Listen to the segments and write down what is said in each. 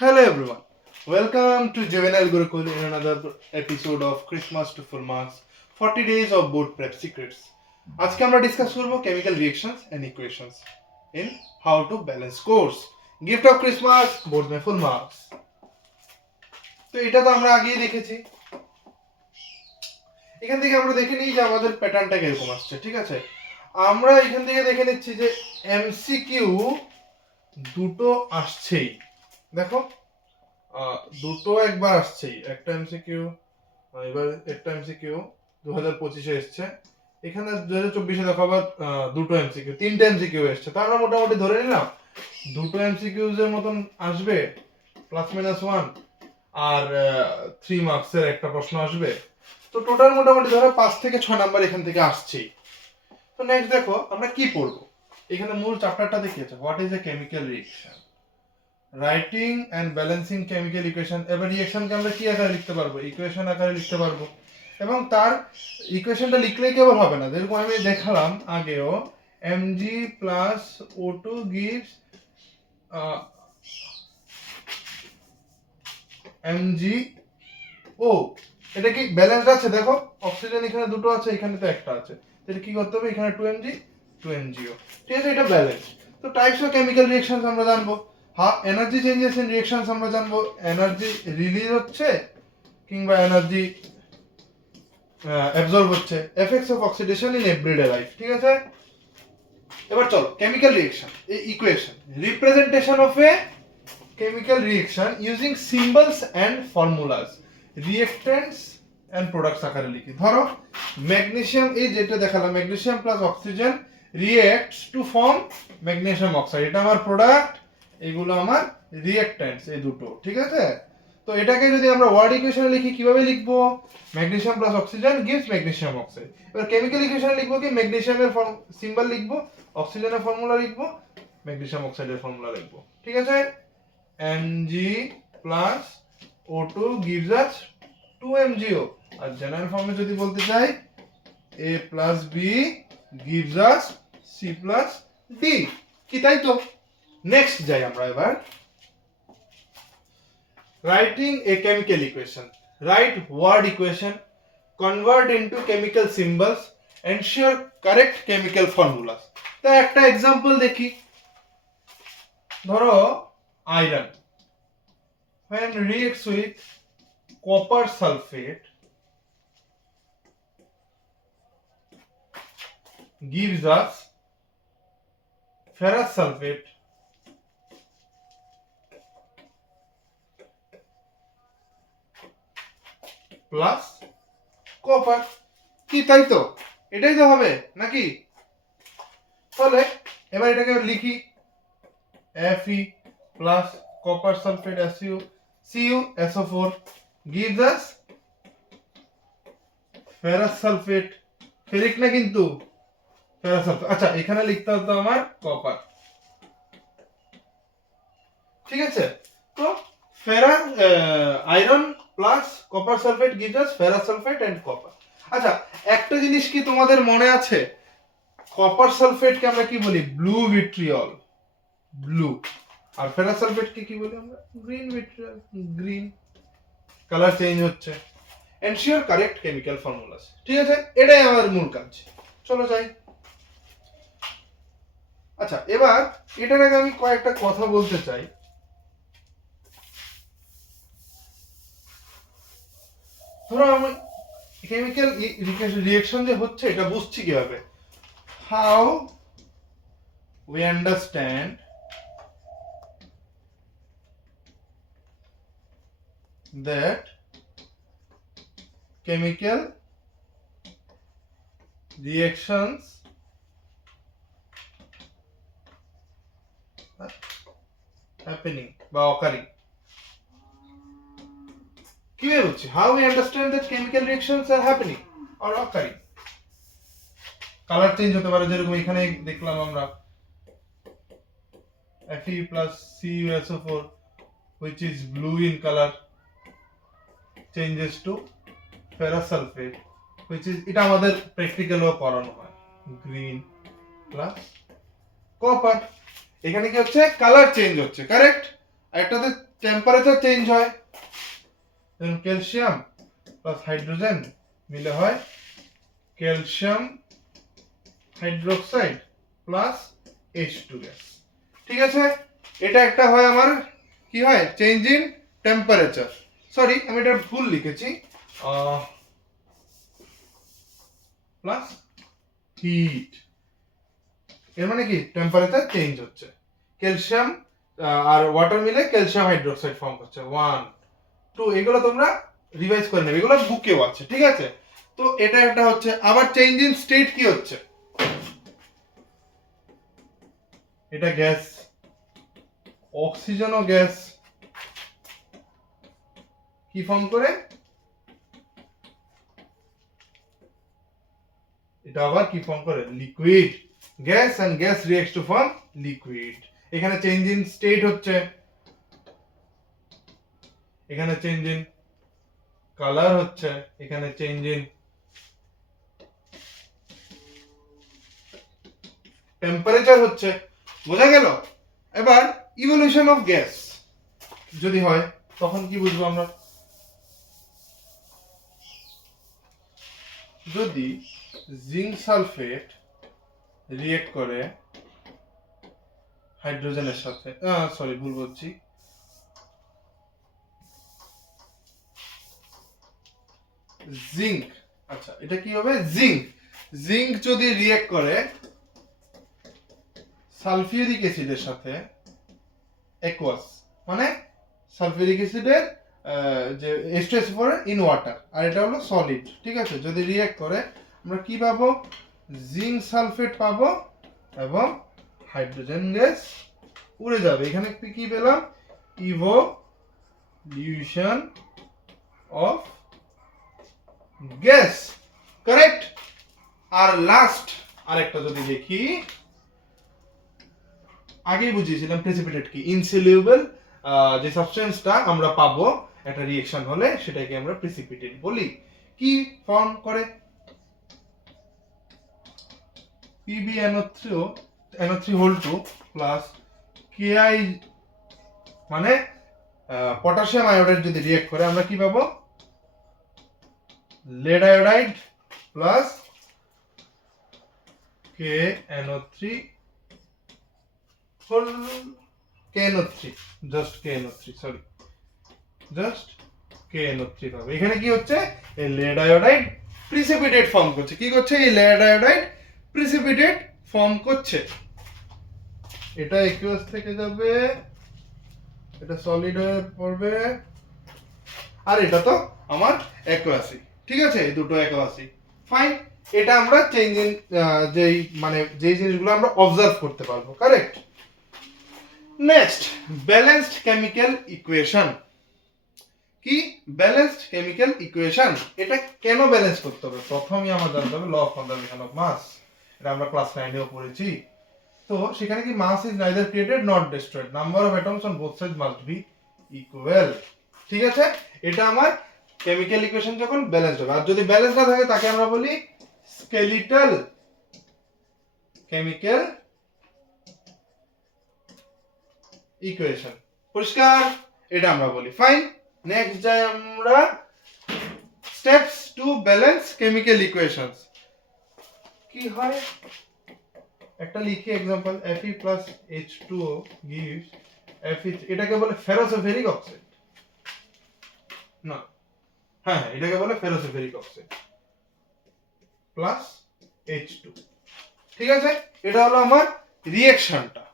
Hello everyone, welcome to Juvenile Gurukul in another episode of Christmas to Full Marks 40 Days of Board Prep Secrets. আজকে আমরা discuss করব chemical reactions and equations in how to balance course. Gift of Christmas, board में full marks. তো এটা তো আমরা আগেই দেখেছি। এখান থেকে আমরা দেখে নিই যে আমাদের প্যাটার্নটা কিরকম আসছে, ঠিক আছে? আমরা এখান থেকে দেখে নিচ্ছি যে এমসিকিউ দুটো আসছেই। দেখো দুটো একবার আসছেই, একটা এমসিকিউ এবার একটা এমসিকিউ 2025-এ এসছে, এখানে 2024-এ দেখো আবার দুটো এমসিকিউ, তিনটে এমসিকিউ এসছে। তো আমরা মোটামুটি ধরে নিলাম দুটো এমসিকিউজ এর মতন আসবে +-1 আর 3 মার্কসের একটা প্রশ্ন আসবে। তো টোটাল মোটামুটি ধরো 5 থেকে 6 নাম্বার এখান থেকে আসছেই। তো নেক্সট দেখো আমরা কি পড়বো। এখানে মূল চ্যাপ্টারটা দেখিয়েছে what is a chemical reaction, writing and balancing chemical equation. এবার রিঅ্যাকশনকে আমরা কি আকারে লিখতে পারবো? ইকুয়েশন আকারে লিখতে পারবো। এবং তার ইকুয়েশনটা লিখলেই কেবল হবে না, যেরকম আমি দেখালাম আগেও, Mg plus O2 gives MgO। এটা কি ব্যালেন্স আছে? দেখো অক্সিজেন এখানে দুটো আছে, এখানে তো একটা আছে, তাহলে কি করতে হবে? এখানে 2Mg 2MgO, ঠিক আছে? এটা ব্যালেন্স। তো টাইপস অফ কেমিক্যাল রিঅ্যাকশনস আমরা জানবো, এনার্জি চেঞ্জেস ইন রিঅ্যাকশনস আমরা জানবো, এনার্জি রিলিজ হচ্ছে কিংবা এনার্জি অ্যাবজর্ব হচ্ছে, effects of oxidation in everyday life, ঠিক আছে? এবার চলো কেমিক্যাল রিঅ্যাকশন, এই equation, representation of a chemical reaction using symbols and formulas, reactants and products আকারে লিখি। ধরো ম্যাগনেসিয়াম, এই যেটা দেখালাম, magnesium plus oxygen reacts to form magnesium oxide, এটা আমার প্রোডাক্ট, এগুলো আমার রিঅ্যাকট্যান্টস, এই দুটো, ঠিক আছে? তো এটাকে যদি আমরা ওয়ার্ড ইকুয়েশনে লিখি, কিভাবে লিখবো? Magnesium plus oxygen gives magnesium oxide. এবার কেমিক্যাল ইকুয়েশনে লিখবো কি? ম্যাগনেসিয়ামের সিম্বল লিখবো, অক্সিজেনের ফর্মুলা লিখবো, ম্যাগনেসিয়াম অক্সাইডের ফর্মুলা লিখবো, ঠিক আছে? Mg plus O2 gives us 2MgO। আর জেনারেল ফর্মে যদি বলতে চাই, A plus B gives us C plus D, কি তাই তো? নেক্সট যাই আমরা এবার, writing a chemical equation, write word equation, convert into chemical symbols, ensure correct chemical formulas. তো একটা এক্সাম্পল দেখি। ধরো iron when reacts with copper sulfate gives us ferrous sulfate plus copper, কি তাই তো? এটাই তো হবে নাকি? তাহলে এবার এটাকে লিখি, Fe plus copper sulfate CuSO4 gives us ferrous sulfate, ferric না কিন্তু, ferrous sulfate। আচ্ছা এখানে লিখতে হতো আমার কপার, ঠিক আছে? তো ferrous iron plus copper sulphate gives us ferrous sulfate and copper। আচ্ছা একটা জিনিস কি তোমাদের মনে আছে? কপার সালফেটকে আমরা কি বলি? Blue vitriol, blue. আর ফেরাস সালফেটকে কি বলি আমরা? Green vitriol, green. Colour change হচ্ছে। এনশিওর কারেক্ট কেমিক্যাল ফর্মুলাস, ঠিক আছে? এটাই আমার মূল কাজ। চলো যাই। আচ্ছা এবার এটার আগে আমি কয়েকটা কথা বলতে চাই। ধরো আমি কেমিক্যাল রিঅ্যাকশন যে হচ্ছে এটা বুঝছি কিভাবে? How we understand that chemical reactions are happening বা occurring, কিভাবে হচ্ছে? how we understand that chemical reactions are happening or occurring। Colour change হতে পারে, যেরকম এখানে দেখলাম আমরা Fe plus CuSO4 which is blue in color changes to ferrous sulfate which is, এটা আমাদের প্র্যাকটিক্যালও করানো হয়, গ্রিন প্লাস কপার। এখানে কি হচ্ছে? কালার চেঞ্জ হচ্ছে, কারেক্ট? আর এটাতে টেম্পারেচার চেঞ্জ হয়, ক্যালসিয়াম প্লাস হাইড্রোজেন মিলে হয় calcium hydroxide plus H2 gas. ঠিক আছে, এটা একটা হয় আমার কি হয় চেঞ্জ ইন টেম্পারেচার, সরি আমি এটা ভুল লিখেছি, প্লাস হিট, এর মানে কি টেম্পারেচার চেঞ্জ হচ্ছে, ক্যালসিয়াম আর ওয়াটার মিলে ক্যালসিয়াম হাইড্রোক্সাইড ফর্ম হচ্ছে 1 2, এগুলো তোমরা রিভাইজ করে নেবে, এগুলো বুকেও আছে। ঠিক আছে, তো এটা একটা হচ্ছে। আবার চেঞ্জ ইন স্টেট কি হচ্ছে, এটা গ্যাস, অক্সিজেন ও গ্যাস কি ফর্ম করে, এটা আবার কি ফর্ম করে, liquid. Gas and gas reacts to form liquid. এখানে চেঞ্জ ইন স্টেট হচ্ছে, এখানে চেঞ্জ ইন কালার হচ্ছে, এখানে চেঞ্জ ইন টেম্পারেচার হচ্ছে। বোঝা গেল? এবার ইভলিউশন অফ গ্যাস যদি হয় তখন কি বুঝবো আমরা, যদি জিঙ্ক সালফেট রিঅ্যাক্ট করে হাইড্রোজেনের সাথে, সরি ভুল বলছি, জিঙ্ক, আচ্ছা এটা কি হবে, জিঙ্ক, জিঙ্ক যদি রিঅ্যাক্ট করে সালফিউরিক অ্যাসিডের সাথে অ্যাকুয়াস, মানে সালফিউরিক অ্যাসিডের যে H2SO4 ইন ওয়াটার, আর এটা হলো সলিড। ঠিক আছে, যদি রিঅ্যাক্ট করে আমরা কি পাবো, জিঙ্ক সালফেট পাবো এবং হাইড্রোজেন গ্যাস উড়ে যাবে। এখানে কি পেলাম, ইভোলিউশন অফ গ্যাস, কারেক্ট। আর লাস্ট আরেকটা যদি দেখি, আগেই বুঝিয়েছিলাম প্রেসিপিটেট কি, ইনসলিউবল যে সাবস্টেন্সটা আমরা পাবো একটা রিঅ্যাকশন হলে সেটাকে আমরা প্রেসিপিটেট বলি। কি ফর্ম করে, PbNO3 প্লাস Ki, মানে পটাশিয়াম আয়োডাইড যদি রিঅ্যাক্ট করে আমরা কি পাবো, lead iodide plus KNO3, just KNO3 পাবে। এখানে কি হচ্ছে, এই lead iodide প্রিসিপিটেট ফর্ম করছে। কি করছে, এই lead iodide প্রিসিপিটেট ফর্ম করছে। এটা একুয়াস থেকে যাবে, এটা সলিড হয়ে পড়বে, আর এটা তো আমার অ্যাকুয়াসই। ঠিক আছে, এই দুটো অ্যাকুয়াসই, ফাইন। এটা আমরা চেঞ্জ ইন যেই মানে যেই জিনিসগুলো আমরা অবজার্ভ করতে পারবো, correct. Next, balanced chemical equation. কি ব্যালেন্সড কেমিক্যাল ইকুয়েশন, এটা কেন ব্যালেন্স করতে হবে, প্রথমেই আমরা জানতে হবে law of conservation of mass, এটা আমরা ক্লাস 9 এও পড়েছি। তো সেখানে কি mass is neither created not destroyed, number of atoms on both sides must be equal. ঠিক আছে, এটা আমার কেমিক্যাল ইকুয়েশন যখন ব্যালেন্স হবে। আর যদি ব্যালেন্স না থাকে তাকে আমরা বলি স্কেলিটাল কেমিক্যাল ইকুয়েশন। পরিষ্কার, এটা আমরা বলি, ফাইন। নেক্সট যাই আমরা steps to balance chemical equations. কি হয় একটা লিখি, example Fe plus H2O gives Fe, এটাকে বলে ফেরোসোফেরিক অক্সাইড, না হ্যাঁ এটাকে বলে ফেরোসোফেরিক অক্সাইড প্লাস H2। ঠিক আছে, এটা হলো আমার রিঅ্যাকশনটা।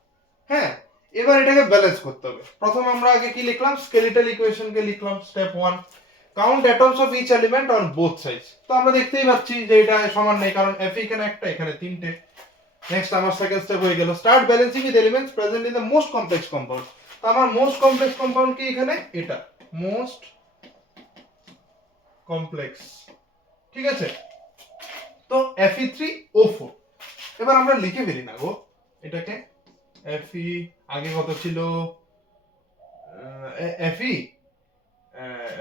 হ্যাঁ, এবার এটাকে ব্যালেন্স করতে হবে। প্রথম আমরা আগে কি লিখলাম, স্কেলিটাল ইকুয়েশনকে লিখলাম, step 1 count atoms of each element on both sides. তো আমরা দেখতেই পাচ্ছি যে এটা সমান নেই, কারণ Fe এখানে একটা, এখানে তিনটে। নেক্সট আমার সেকেন্ড স্টেপ হয়ে গেল, start balancing with elements present in the most complex compound. তো আমার মোস্ট কমপ্লেক্স কম্পাউন্ড কি এখানে, এটা মোস্ট কমপ্লেক্স। ঠিক আছে, তো Fe3O4। এবার আমরা লিখে ফেলি না গো এটাকে, Fe আগে কত ছিল, Fe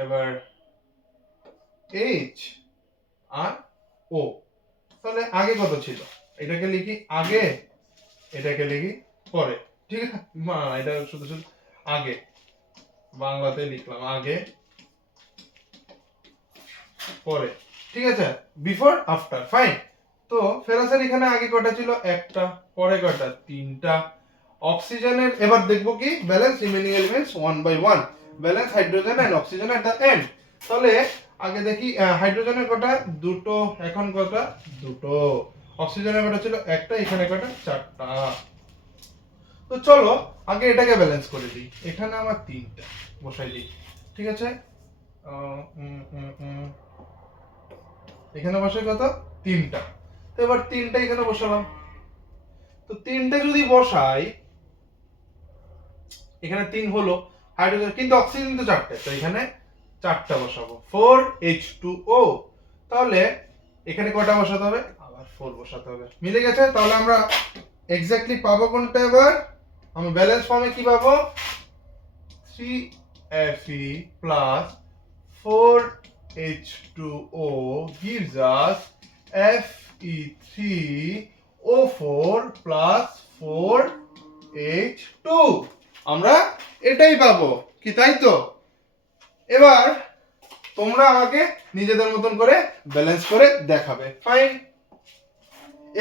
এবার H আর O, তাহলে আগে কত ছিল, এটাকে লিখি আগে, এটাকে লিখি পরে। ঠিক আছে, এটা শুধু শুধু আগে বাংলাতে লিখলাম আগে পরে, ঠিক আছে, বিফোর আফটার, ফাইন। তো ফেরাসের এখানে আগে কয়টা ছিল, একটা, পরে কয়টা, তিনটা। অক্সিজেনের এবার দেখবো কি balance remaining elements 1/1, balance hydrogen and oxygen at the end. তাহলে আগে দেখি হাইড্রোজেনের কটা, দুটো, এখন কটা, দুটো। অক্সিজেনের কটা ছিল, একটা, এখানে কটা, চারটা। তো চলো আগে এটাকে ব্যালেন্স করে দিই, এখানে আমার তিনটা বসাই দিই, ঠিক আছে। এখানে বসে কত, তিনটা। তো এবার তিনটা এখানে বসালাম। তো তিনটা যদি বসাই, এখানে তিন হলো হাইড্রোজেন, কিন্তু অক্সিজেন তো চারটে, তো এখানে চারটা বসাবো, 4H2O। তাহলে এখানে কয়টা বসাতে হবে, আবার 4 বসাতে হবে। মিলে গেছে। তাহলে আমরা এক্স্যাক্টলি পাবো কোনটা, এবার আমি ব্যালেন্স ফর্মে কি পাবো, 3Fe plus 4H2O gives us Fe3O4 plus 4H2। আমরা এটাই পাবো কি, তাই তো? এবার তোমরা আমাকে নিজেদের মতন করে ব্যালেন্স করে দেখাবে, ফাইন।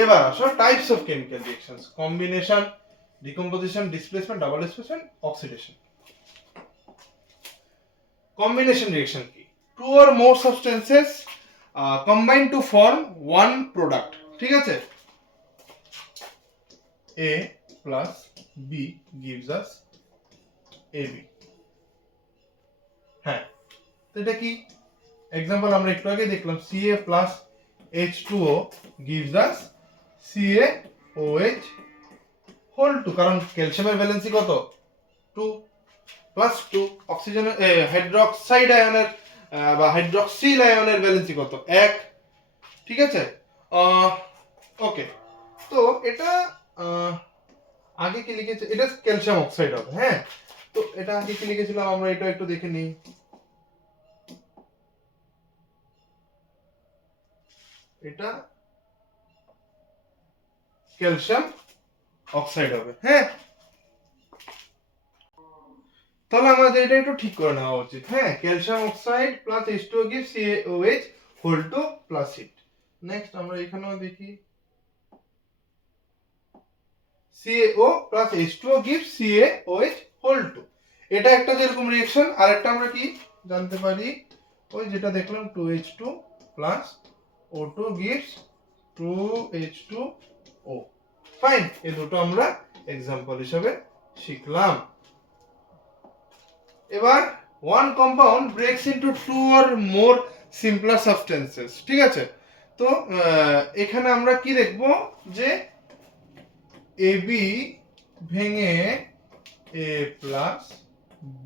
এবার আসো types of chemical reactions, combination, decomposition, displacement, double displacement, oxidation. Combination reaction কি, two or more substances combine to form one product, ঠিক আছে। A plus B gives us AB। হ্যাঁ, তো এটা কি এক্সাম্পল আমরা একটু আগে দেখলাম, Ca plus H2O gives us CaOH whole 2, কারণ ক্যালসিয়ামের ভ্যালেন্সি কত, 2 প্লাস 2, অক্সিজেনের হাইড্রোক্সাইড আয়নের বা হাইড্রোক্সিল আয়নের ভ্যালেন্সি কত, 1, ঠিক আছে। ওকে, তো এটা আগে কি লিখেছে, এটা ক্যালসিয়াম অক্সাইড হবে, হ্যাঁ। তো এটা আগে কি লিখেছিলাম আমরা, এটা একটু দেখে নিই। এটা ক্যালসিয়াম অক্সাইড হবে, হ্যাঁ। তাহলে আমাদের এটা একটু ঠিক করে নেওয়া উচিত, হ্যাঁ। Calcium oxide plus H2O gives CaOH whole 2 plus it। Next আমরা এখানেও দেখি, CaO plus H2O gives CaOH whole 2। এটা একটা যেরকম রিঅ্যাকশন, আর একটা আমরা কি জানতে পারি, ওই যেটা দেখলাম 2H2 plus O2 gives 2H2O, fine. এই দুটো আমরা এক্সাম্পল হিসেবে শিখলাম। এবার one compound breaks into two or more simpler substances, ঠিক আছে। তো এখানে আমরা কি দেখব, যে AB ভেঙে A প্লাস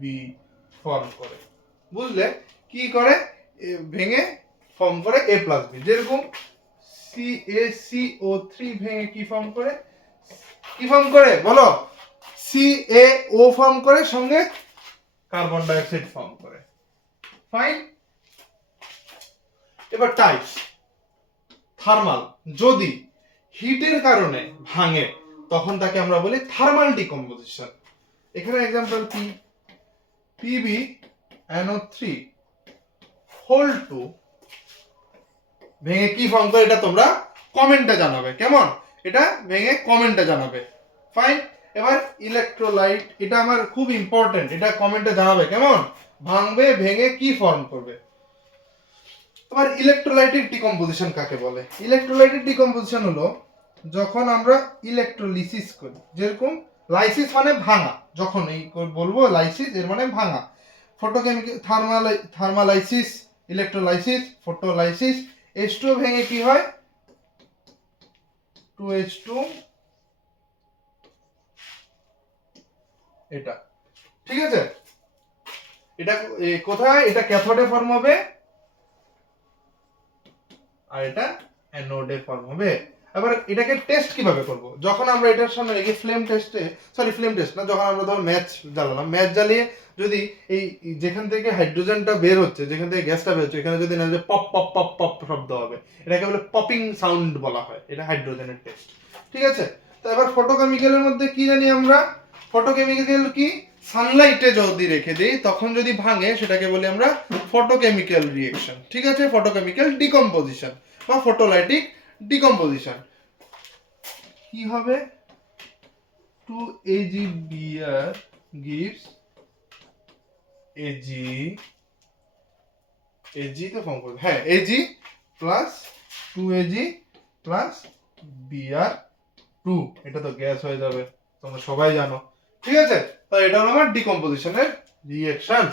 বি ফর্ম করে, বুঝলে কি করে, ভেঙে ফর্ম করে A প্লাস বি। যেরকম CaCO3 ভেঙে কি ফর্ম করে, বলো, CaO ফর্ম করে, সঙ্গে কার্বন ডাই অক্সাইড ফর্ম করে, ফাইন। এবার টাইপস, থার্মাল, যদি হিটের কারণে ভাঙে তখন তাকে আমরা বলি থার্মাল ডিকম্পোজিশন। এখানে एग्जांपल কি, PbNO3 হোল 2 ভেঙে কি ফর্ম করে, এটা তোমরা কমেন্টে জানাবে, কেমন, এটা ভেঙে কমেন্টে জানাবে, ফাইন। এবার ইলেকট্রোলাইট, এটা আমার খুব ইম্পর্টেন্ট, এটা কমেন্টে জানাবে, কেমন ভাঙবে, ভেঙে কি ফর্ম করবে। এবার ইলেকট্রোলাইটিক ডিকম্পোজিশন কাকে বলে, ইলেকট্রোলাইটিক ডিকম্পোজিশন হলো যখন আমরা ইলেকট্রোলিসিস করি, যেরকম লাইসিস মানে ভাঙা, যখন এই বলবো লাইসিস এর মানে ভাঙা, ফটোকেমিক্যাল থার্মালাইসিস, ইলেকট্রোলাইসিস, ফটোলাইসিস। H2 ভেঙে কি হয়, 2H2, এটা, ঠিক আছে। এটা কোথায়, এটা ক্যাথোডে ফর্ম হবে, আর এটা অ্যানোডে ফর্ম হবে। এবার এটাকে টেস্ট কিভাবে করব, যখন আমরা এটার সামনে রেখে ফ্লেম টেস্ট না, যখন আমরা ধরো ম্যাচ জ্বালালাম, ম্যাচ জ্বালিয়ে যদি এই যেখান থেকে হাইড্রোজেনটা বের হচ্ছে, যেখান থেকে গ্যাসটা বের হচ্ছে, এখানে যদি না যে পপ পপ পপ পপ শব্দ হবে, এটাকে বলে পপিং সাউন্ড বলা হয়, এটা হাইড্রোজেনের টেস্ট, ঠিক আছে। তো এবার ফটোকেমিক্যালের মধ্যে কি জানি আমরা, ফটোকেমিক্যাল কি, সানলাইটে যদি রেখে দিই তখন যদি ভাঙে সেটাকে বলি আমরা ফটোকেমিক্যাল রিঅ্যাকশন, ঠিক আছে, ফটোকেমিক্যাল ডিকম্পোজিশন বা ফটোলাইটিক ডিকম্পোজিশন। কি হবে, 2 Ag beer gives Ag তো ফর্ম করবে, হ্যাঁ Ag plus 2Ag plus Br2, এটা তো গ্যাস হয়ে যাবে, তোমরা সবাই জানো, ঠিক আছে। তো এটা হলো আমার ডিকম্পোজিশনের রিঅ্যাকশন।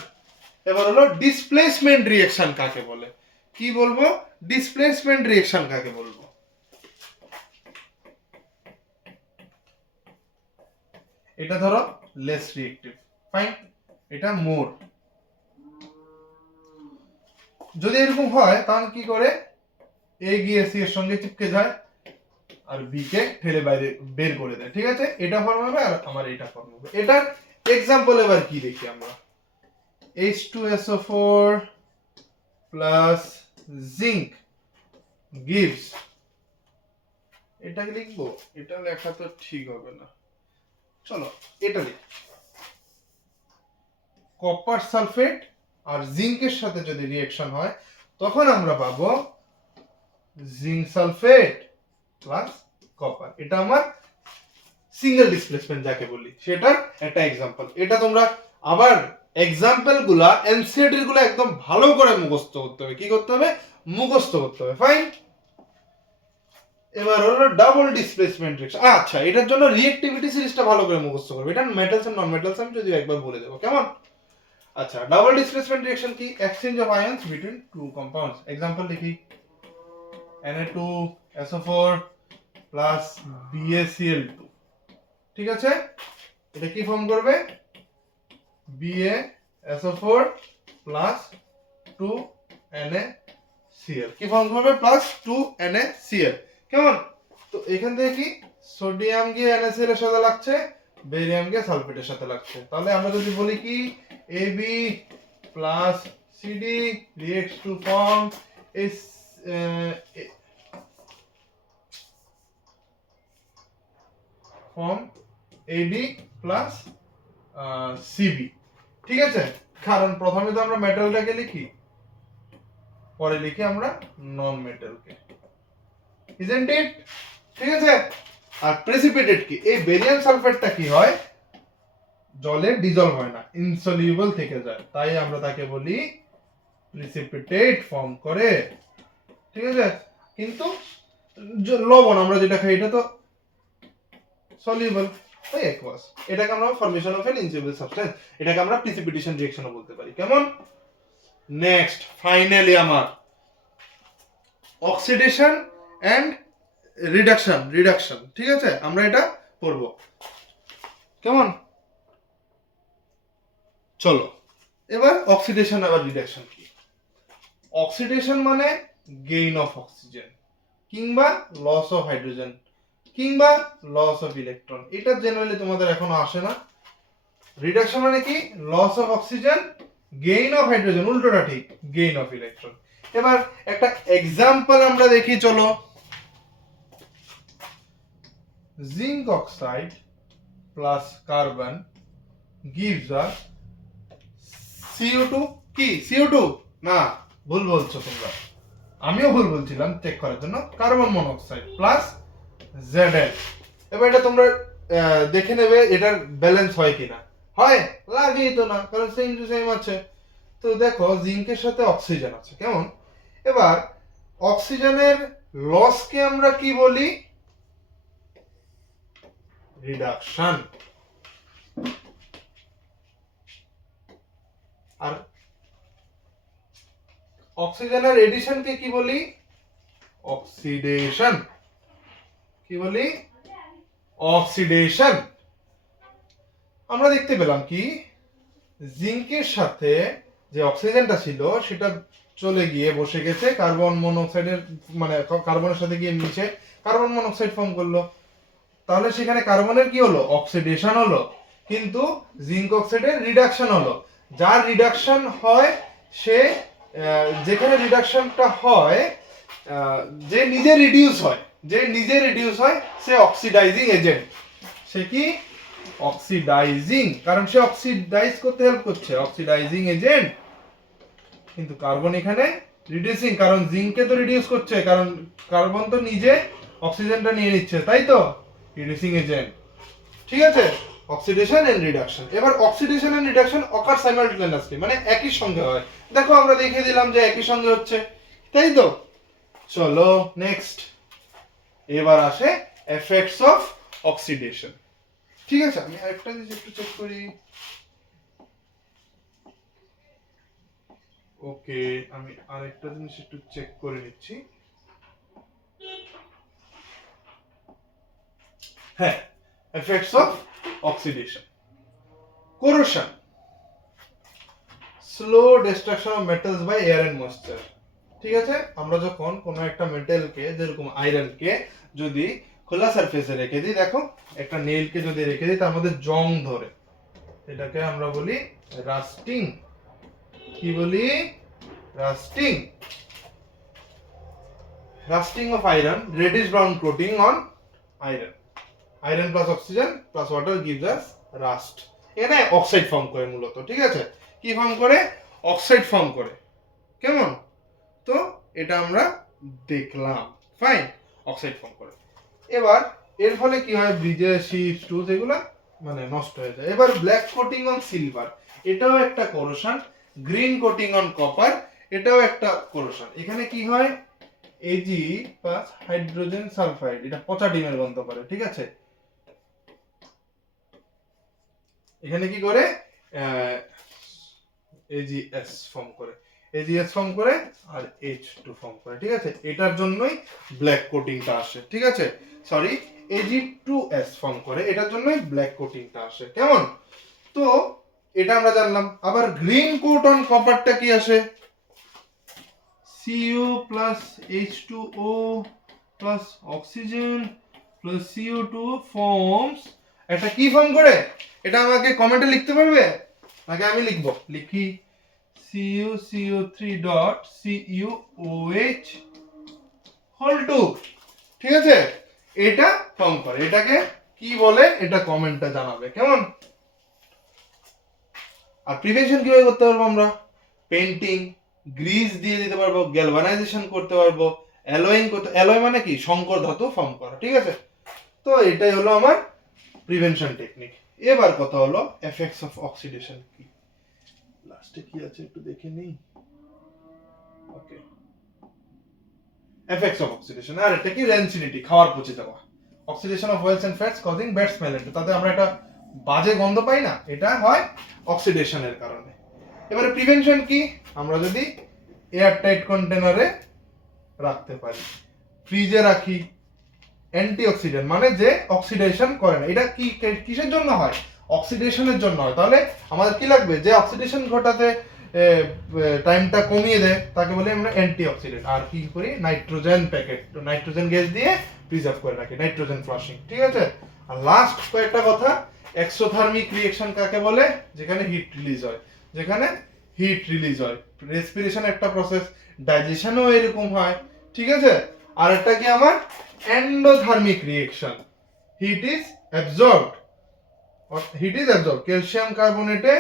এবার হলো ডিসপ্লেসমেন্ট রিঅ্যাকশন কাকে বলে, কি বলবো, ডিসপ্লেসমেন্ট রিঅ্যাকশন কাকে বলবো। এটা ধরো লেস রিঅ্যাক্টিভ, ফাইন, এটা মোর। যদি এরকম হয় তাহলে কি করে, এ গিয়ে সি এর সঙ্গে চিপকে যায় আর বি কে ঠেলে বাইরে বের করে দেয়, ঠিক আছে, এটা ফর্ম হবে আর আমার এটা ফর্ম হবে। এটার এক্সাম্পল এবার কি দেখি আমরা, H2SO4 প্লাস জিঙ্ক গিভস, এটা লিখবো, এটা লেখা তো ঠিক হবে না, চলো এটা লিখি, কপার সালফেট আর জিঙ্কের সাথে যদি রিঅ্যাকশন হয় তখন আমরা পাবো জিঙ্ক সালফেট প্লাস কপার, এটা আমার সিঙ্গেল ডিসপ্লেসমেন্ট যাকে বলি সেটার একটা এক্সাম্পল। এটা তোমরা আবার এক্সাম্পল গুলা এনসিইআরটি গুলো একদম ভালো করে মুখস্থ করতে হবে, কি করতে হবে, মুখস্থ করতে হবে, ফাইন। এবার হলো ডাবল ডিসপ্লেসমেন্ট রিঅ্যাকশন, আচ্ছা এটার জন্য রিঅ্যাক্টিভিটি সিরিজটা ভালো করে মুখস্থ করবে, এটা মেটালস এন্ড নন মেটালস আমি যদি একবার বলে দেবো, কেমন। আচ্ছা ডাবল ডিসপ্লেসমেন্ট রিঅ্যাকশন কি, exchange of ions between two compounds, example লিখি, Na2SO4 প্লাস BaCl2, ঠিক আছে, এটা কি ফর্ম করবে, BaSO4 প্লাস 2NaCl, কি ফর্ম করবে, প্লাস 2NaCl, কেমন। তো এখান থেকে কি সোডিয়াম গিয়ে NaCl এর সাথে লাগছে, বেরিয়াম গিয়ে সালফেটের সাথে লাগছে, তাহলে আমরা যদি বলি কি AB plus CD reacts to form is form AD plus CB, ঠিক আছে, কারণ প্রথমে তো আমরা মেটালটাকে লিখি, পরে লিখি আমরা নন মেটালকে, ইজন্ট ইট, ঠিক আছে। আর প্রেসিপিটেট কি, এই বেরিয়াম সালফেটটা কি হয়, জলে ডিজলভ হয় না, ইনসলিউবল থেকে যায়, তাই আমরা তাকে বলি প্রেসিপিটেট ফর্ম করে, ঠিক আছে। কিন্তু লবণ আমরা যেটা খাই এটা তো সলিউবল, তাই অ্যাকুয়াস, এটাকে আমরা formation of an insoluble substance, এটাকে আমরা প্রেসিপিটেশন রিঅ্যাকশনও বলতে পারি, কেমন। নেক্সট ফাইনালি আমার অক্সিডেশন এন্ড রিডাকশন, ঠিক আছে, আমরা এটা পড়ব, কেমন। চলো এবার অক্সিডেশন আর রিডাকশন কি, অক্সিডেশন মানে গেইন অফ অক্সিজেন কিংবা লস অফ হাইড্রোজেন কিংবা লস অফ ইলেকট্রন, এটা জেনারেলি তোমাদের এখনো আসে না। রিডাকশন মানে কি, loss of oxygen gain of hydrogen, উল্টোটা ঠিক, গেইন অফ ইলেকট্রন। এবার একটা এক্সাম্পল আমরা দেখি, চলো, zinc oxide plus carbon gives us CO2, কি CO2 না, ভুল বলছো তোমরা, আমিও ভুল বলছিলাম, চেক করার জন্য, কার্বন মনোক্সাইড প্লাস Zn। এবার এটা তোমরা দেখে নেবে এটার ব্যালেন্স হয় কিনা, হয়, লাগেই তো না, কারণ সেম টু সেম আছে। তো দেখো জিঙ্কের সাথে অক্সিজেন আছে, কেমন। এবার অক্সিজেনের লসকে আমরা কি বলি, রিডাকশন, আর অক্সিজেনের এডিশনকে কি বলি, অক্সিডেশন, কি বলি, অক্সিডেশন। আমরা দেখতে পেলাম কি জিঙ্কের সাথে যে অক্সিজেনটা ছিল সেটা চলে গিয়ে বসে গেছে কার্বন মনোক্সাইডের, মানে কার্বনের সাথে গিয়ে নিচে কার্বন মনোক্সাইড ফর্ম করলো, তাহলে সেখানে কার্বনের কি হলো, অক্সিডেশন হলো, কিন্তু জিঙ্ক অক্সাইডের রিডাকশন হলো। যার রিডাকশন হয় সে, যেখানে রিডাকশনটা হয়, যে নিজে রিডিউস হয় সে অক্সিডাইজিং এজেন্ট, সে কি অক্সিডাইজিং, কারণ সে অক্সিডাইজ করতে হেল্প করছে, অক্সিডাইজিং এজেন্ট। কিন্তু কার্বন এখানে রিডিউসিং, কারণ জিঙ্ককে তো রিডিউস করছে, কারণ কার্বন তো নিজে অক্সিজেনটা নিয়ে নিচ্ছে, তাই তো, রিডিউসিং এজেন্ট। ঠিক আছে, অক্সিডেশন এন্ড রিডাকশন। এবার oxidation and reduction occur simultaneously, মানে একই সঙ্গে হয়। দেখো আমরা দেখিয়ে দিলাম যে একই সঙ্গে হচ্ছে, তাই তো। চলো নেক্সট, এবার আসে এফেক্টস অফ অক্সিডেশন। ঠিক আছে, আমি আরেকটা জিনিস একটু চেক করি। ওকে, আমি আরেকটা জিনিস একটু চেক করে নিচ্ছি। হ্যাঁ, effects of oxidation. corrosion, slow destruction of metals by air and moisture। ঠিক আছে, আমরা যখন কোনো একটা মেটালকে, যেরকম আয়রনকে যদি খোলা সারফেসে রেখে দিই, দেখো একটা নেইলকে যদি রেখে দিই তার মধ্যে জং ধরে, এটাকে আমরা বলি রাস্টিং। কি বলি? Rusting. Rusting of iron, reddish brown coating on iron. Iron plus oxygen plus water gives us rust. এখানে অক্সাইড ফর্ম করে মূলত। ঠিক আছে, কি ফর্ম করে? অক্সাইড ফর্ম করে। কেমন? তো এটা আমরা দেখলাম, ফাইন, অক্সাইড ফর্ম করে। এবার এর ফলে কি হয়? ব্রিজেস, শিপস, টুলস এগুলা মানে নষ্ট হয়ে যায়। এবার ব্ল্যাক কোটিং অন সিলভার, এটাও একটা corrosion. Green coating on copper, এটাও একটা কোরোশন। এখানে কি হয়? এজি প্লাস হাইড্রোজেন সালফাইড, এটা পচা ডিমের গন্ধ করে। ঠিক আছে, এখানে কি করে? এজিএস ফর্ম করে, এজিএস ফর্ম করে আর H2 ফর্ম করে। ঠিক আছে, এটার জন্যই ব্ল্যাক কোটিংটা আসে। ঠিক আছে, সরি, Ag2S ফর্ম করে, এটার জন্যই ব্ল্যাক কোটিংটা আসে। কেমন? তো এটা আমরা জানলাম। আবার গ্রিন কোট অন কপারটা কি আসে? Cu plus H2O plus oxygen plus CO2 forms একটা কি ফর্ম করে? এটা আমাকে কমেন্টে লিখতে পারবে নাকি আমি লিখবো? লিখি CuCO3 ডট CuOH হোল 2। ঠিক আছে, এটা ফর্ম করে। এটাকে কি বলে এটা কমেন্টে জানাবে। কেমন? আর প্রিভেনশন কিভাবে করতে পারবো আমরা? পেইন্টিং, গ্রিজ দিয়ে দিতে পারবো, গ্যালভানাইজেশন করতে পারবো, অ্যালয়িং করতে। অ্যালয় মানে কি? সংকর ধাতু ফর্ম করা। ঠিক আছে, তো এটাই হলো আমার প্রিভেনশন টেকনিক। এবার কথা হলো এফেক্টস অফ অক্সিডেশন কি। লাস্টে কি আছে একটু দেখে নিই। Okay, effects of oxidation. আর এটা কি? রেনসিডিটি, খাওয়ার পচে যাওয়া। Oxidation of oils and fats causing bad smell, তাতে আমরা একটা বাজে গন্ধ পাই না, এটা হয় অক্সিডেশনের কারণে। এবারে প্রিভেনশন কি? আমরা যদি এয়ার টাইট কন্টেনারে রাখতে পারি, ফ্রিজে রাখি, অ্যান্টিঅক্সিডেন্ট মানে যে অক্সিডেশন করে না। এটা কি কিসের জন্য হয়? অক্সিডেশনের জন্য হয়। তাহলে আমাদের কি লাগবে? যে অক্সিডেশন ঘটাতে টাইমটা কমিয়ে দেয় তাকে বলি আমরা অ্যান্টিঅক্সিডেন্ট। আর কি করি? নাইট্রোজেন প্যাকেট, নাইট্রোজেন গ্যাস দিয়ে প্রিজার্ভ করে রাখি, নাইট্রোজেন ফ্লাশিং। ঠিক আছে, আর লাস্ট কয়েকটা কথা, এক্সোথার্মিক রিঅ্যাকশন কাকে বলে? যেখানে হিট রিলিজ হয়, যেখানে হিট রিলিজ হয়। রেসপিরেশন একটা প্রসেস, ডাইজেশনও এরকম হয়। ঠিক আছে, আর একটা কি আমার? Endothermic reaction, heat is absorbed, calcium কার্বনেটে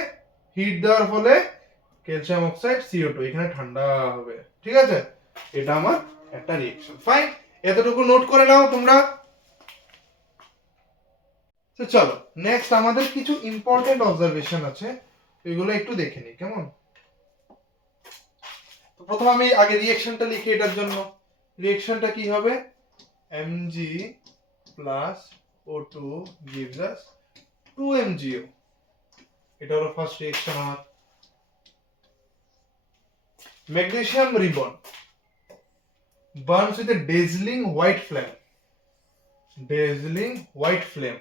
হিট দেওয়ার ফলে ক্যালসিয়াম অক্সাইড CO2 এখানে ঠান্ডা হবে। ঠিক আছে, এটা আমার একটা রিঅ্যাকশন। ফাইন, এতটুকু নোট করে নাও তোমরা। তো চলো নেক্সট আমাদের কিছু ইম্পর্টেন্ট অবজারভেশন আছে, এগুলো একটু দেখে নিই। কেমন? তো প্রথম আমি আগে রিঅ্যাকশনটা লিখি। এটার জন্য রিঅ্যাকশনটা কি হবে? Mg plus O2 gives us 2MgO। এটা হলো ফার্স্ট রিঅ্যাকশন আমার। Magnesium ribbon burns with a dazzling white flame, dazzling white flame।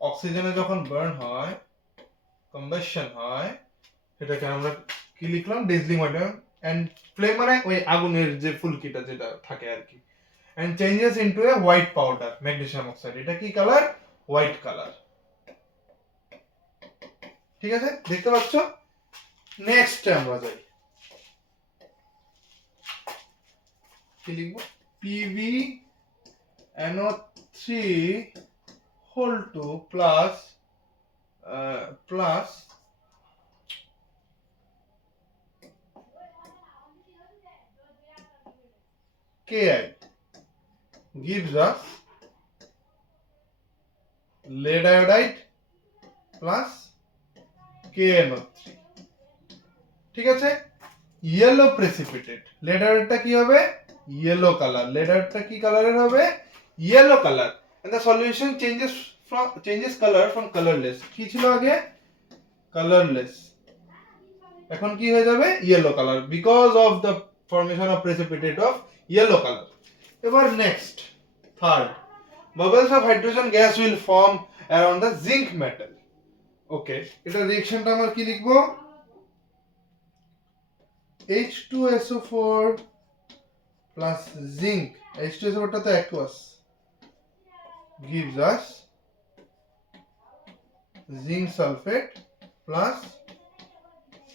অক্সিজেনে যখন বার্ন হয়, কম্বাসন হয়, সেটাকে আমরা কি লিখলাম? Dazzling white. এন্ড ফ্লেম মানে ওই আগুনের যে ফুলকিটা যেটা থাকে আর কি। And changes into a white powder, magnesium oxide. এটা কি কালার? White colour. ঠিক আছে, দেখতে পাচ্ছ? নেক্সট আমরা যাই, কি লিখবো? PV NO3 whole 2 plus Ki gives us lead iodide plus KNO3. ঠিক আছে, ইয়েলো প্রেসিপিটেট। lead iodide কি হবে? Yellow colour. lead iodide কি কালারের হবে? Yellow colour. and the solution changes color from colorless। কি ছিল আগে? colorless। এখন কি হয়ে যাবে? Yellow colour, because of the formation of precipitate of yellow colour. এবার next, third, bubbles of hydrogen gas will form around the zinc metal। ওকে, এটা রিঅ্যাকশনটা আমরা কি লিখব? H2SO4 plus zinc, H2SO4 টা তো aqueous, gives us zinc sulfate plus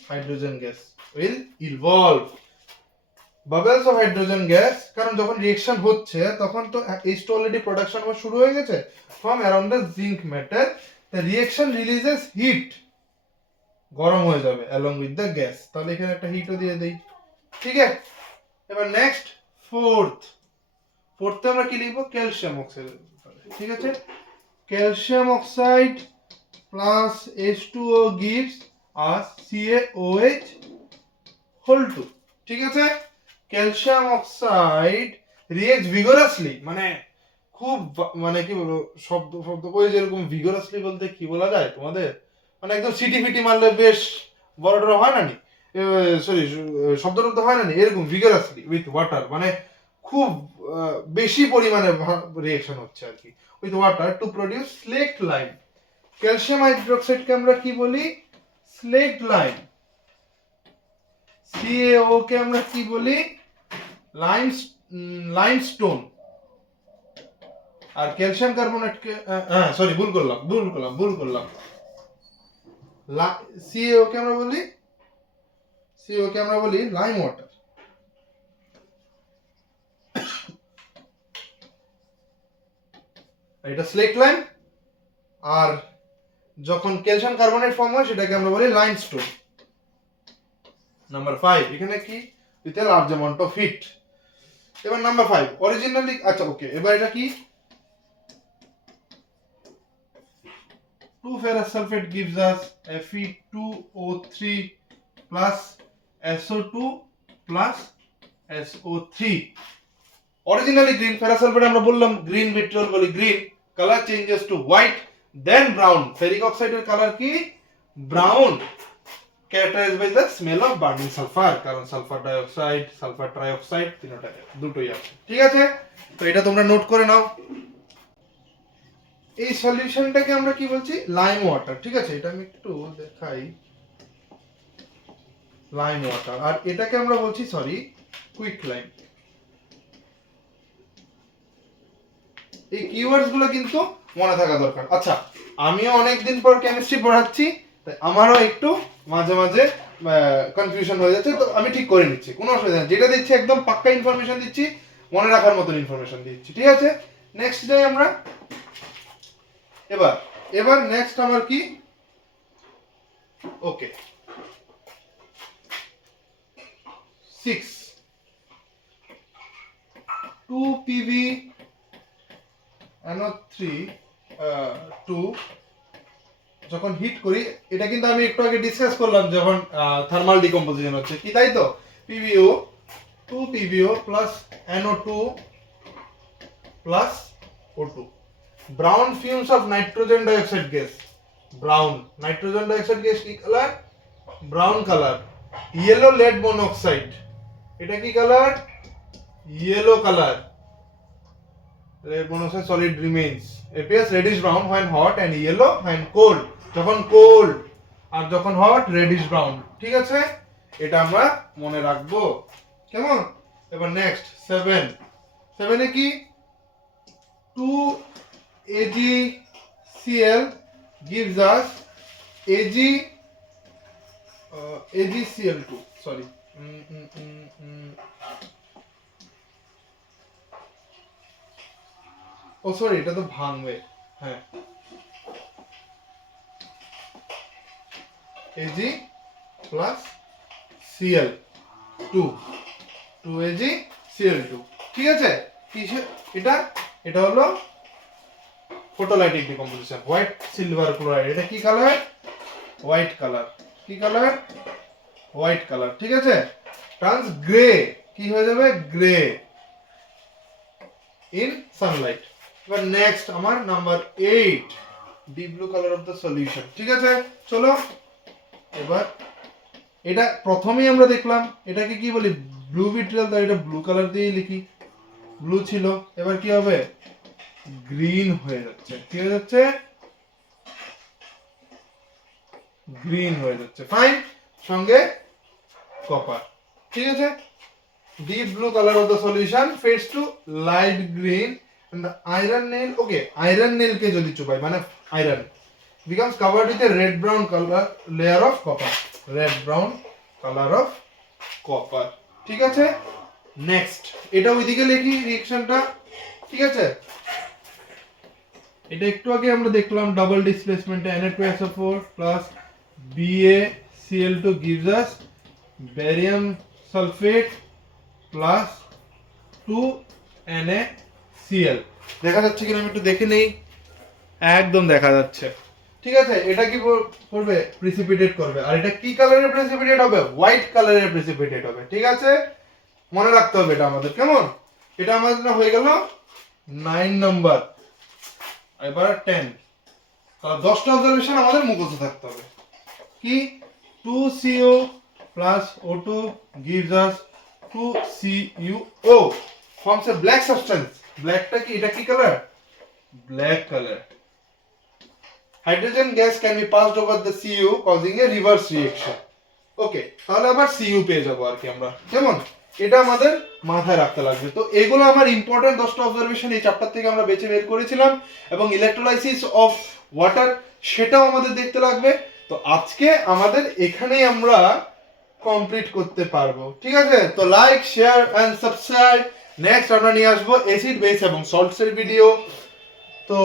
hydrogen gas will evolve। Bubbles of hydrogen gas, কারণ যখন reaction হচ্ছে তখন তো H2 অলরেডি প্রোডাকশন শুরু হয়ে গেছে from around the zinc metal, the reaction releases heat, গরম হয়ে যাবে অ্যালং উইথ দ্য গ্যাস। তাহলে এখানে একটা হিটও দিয়ে দেই। ঠিক আছে, এবার নেক্সট ফোর্থে আমরা কি লিখবো? Calcium oxide. ঠিক আছে, calcium oxide plus H2O gives us CaOH whole 2। ঠিক আছে, ক্যালসিয়াম অক্সাইড রিঅ্যাক্টস ভিগোরাসলি, মানে খুব, মানে কি বলবো, শব্দ করে যেরকম ভিগোরাসলি বলতে কি বলা যায় তোমাদের, মানে একদম সিটি ফিটি মারলে বেশ বড় হয় না নি, সরি শব্দটা তো হয় না নি, এরকম ভিগোরাসলি উইথ ওয়াটার, মানে খুব বেশি পরিমাণে রিঅ্যাকশন হচ্ছে আর কি with water to produce slaked lime. Calcium হাইড্রোক্সাইডকে আমরা কি বলি? Slicked lime. CaO কে আমরা কি বলি? লাইমস্টোন। আর ক্যালসিয়াম কার্বনেটকে, সরি ভুল করলাম CaO কে আমরা বলি লাইম ওয়াটার। এটা স্লেক লাইম, আর যখন ক্যালসিয়াম কার্বনেট ফর্ম হয় সেটাকে আমরা বলি লাইমস্টোন। নাম্বার 5, এখানে কি? With a large amount of heat. এবার নাম্বার 5 অরিজিনালি, আচ্ছা ওকে, এবার এটা কি? 2 ferrous sulfate gives us Fe2O3 plus SO2 plus SO3। Originally green, ferrous sulphate আমরা বললাম গ্রিন, ভিট্রিয়ল বলি green, colour changes to white then brown. Ferric অক্সাইডের colour কি? Brown, characterized by the smell of burning sulfur, কারণ sulphur dioxide, sulphur trioxide দুটোই আছে। ঠিক আছে, তো এটা তোমরা নোট করে নাও। এই সলিউশনটাকে আমরা কি বলছি? Lime water. ঠিক আছে, এটা আমি একটু দেখাই, লাইম ওয়াটার, আর এটাকে আমরা বলছি সরি কুইক লাইম। এই কিওয়ার্ডস গুলো কিন্তু মনে থাকা দরকার। আচ্ছা, আমিও অনেকদিন পর কেমিস্ট্রি পড়াচ্ছি, তাই আমারও একটু মাঝে মাঝে কনফিউশন হয়ে যাচ্ছে, তো আমি ঠিক করে নিচ্ছি, কোনো অসুবিধা নেই। যেটা দিচ্ছি একদম পাক্কা ইনফরমেশন দিচ্ছি, মনে রাখার মতন ইনফরমেশন দিচ্ছি। ঠিক আছে, নেক্সট যাই আমরা। এবার নেক্সট আমার কি? ওকে, 6 2 PV NO3 2 যখন হিট করি, এটা কিন্তু আমি একটু আগে ডিসকাস করলাম যখন থার্মাল ডিকম্পোজিশন হচ্ছে কি, তাই তো? PbO 2 PbO plus NO2 plus O2, brown fumes of nitrogen dioxide gas, brown nitrogen dioxide gas কি colour? Brown colour. Yellow lead monoxide, এটা কি colour? Yellow colour. lead monoxide solid remains appears reddish brown when hot and yellow when cold, যখন cold আর যখন hot radish brown. ঠিক আছে, এটা আমরা মনে রাখবো, কেমন? এবার নেক্সট 7 এ কি? 2 AgCl gives us AgCl2, sorry, ও সরি, এটা তো ভাঙবে। হ্যাঁ, Ag plus Cl2, 2Ag Cl2। ঠিক আছে, এটা এটা হলো ফটোলাইটিক ডিকম্পোজিশন। হোয়াইট সিলভার ক্লোরাইড, এটা কি কালার? White colour. কি কালার? White colour. ঠিক আছে, টার্নস গ্রে, কি হয়ে যাবে? Grey in Sunlight. এবার নেক্সট আমার number 8, deep blue colour of the solution. ঠিক আছে, চলো এবার এটা প্রথমেই আমরা দেখলাম এটাকে কি বলি? ব্লু ভিট্রিয়াল, তাই এটা ব্লু কালার দিয়েই লিখি। ব্লু ছিল, এবার কি হবে? গ্রিন হয়ে যাচ্ছে। কি হয়ে যাচ্ছে? গ্রিন হয়ে যাচ্ছে। ফাইন, সঙ্গে কপার। ঠিক আছে, deep blue color of the solution fades to light green and the iron nail, okay, iron nail কে যদি চুবাই মানে iron becomes covered with a red brown color layer of copper, red brown color of copper। ঠিক আছে, next এটা ওইদিকে লিখি রিঅ্যাকশনটা। ঠিক আছে, এটা একটু আগে আমরা দেখলাম ডাবল ডিসপ্লেসমেন্টে Na2SO4 plus BaCl2 gives us barium sulfate plus 2NaCl। দেখা যাচ্ছে কিনা আমি একটু দেখে নেই। একদম দেখা যাচ্ছে। ঠিক আছে, এটা কি করবে? প্রিসিপিটেট করবে। আর এটা কি কালারের প্রিসিপিটেট হবে? হোয়াইট কালারের প্রিসিপিটেট হবে। ঠিক আছে, মনে রাখতে হবে এটা আমাদের। কেমন? এটা আমাদের হয়ে গেল 9 নাম্বার। এবার 10, তাহলে 10টা অবজারভেশন আমাদের মুখস্থ থাকতে হবে। কি? 2CO plus O2 gives us 2CuO forms a black substance। ব্ল্যাকটা কি? এটা কি colour? Black colour. Hydrogen gas can be passed over the Cu causing a reverse reaction। ওকে, তাহলে আবার Cu পেয়ে যাবো আর কি আমরা। কেমন? এটা আমাদের মাথায় রাখতে লাগবে। তো এগুলো আমার ইম্পর্টেন্ট 10টা অবজারভেশন এই চ্যাপ্টার থেকে আমরা বেছে বের করেছিলাম, এবং ইলেকট্রোলাইসিস অফ ওয়াটার সেটাও আমাদের দেখতে লাগবে। তো আজকে আমাদের এখানেই আমরা কমপ্লিট করতে পারবো। ঠিক আছে, তো like, share and subscribe. Next আমরা নিয়ে আসবো অ্যাসিড, বেস এবং সল্টসের ভিডিও। তো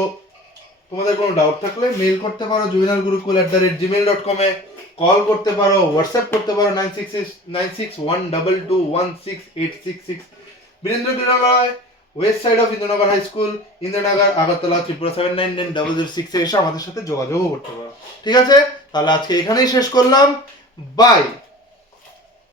তোমাদের কোনো ডাউট থাকলে মেইল করতে পারো juvenalgurukul@gmail.com এ, কল করতে পারো, হোয়াটসঅ্যাপ করতে পারো 966122168666। Birendra Vidyalaya, west side of Indranagar high school, Indranagar, Agartala, Tripura 799006 এ এসে আমাদের সাথে যোগাযোগও করতে পারো। ঠিক আছে, তাহলে আজকে এখানেই শেষ করলাম। বাই।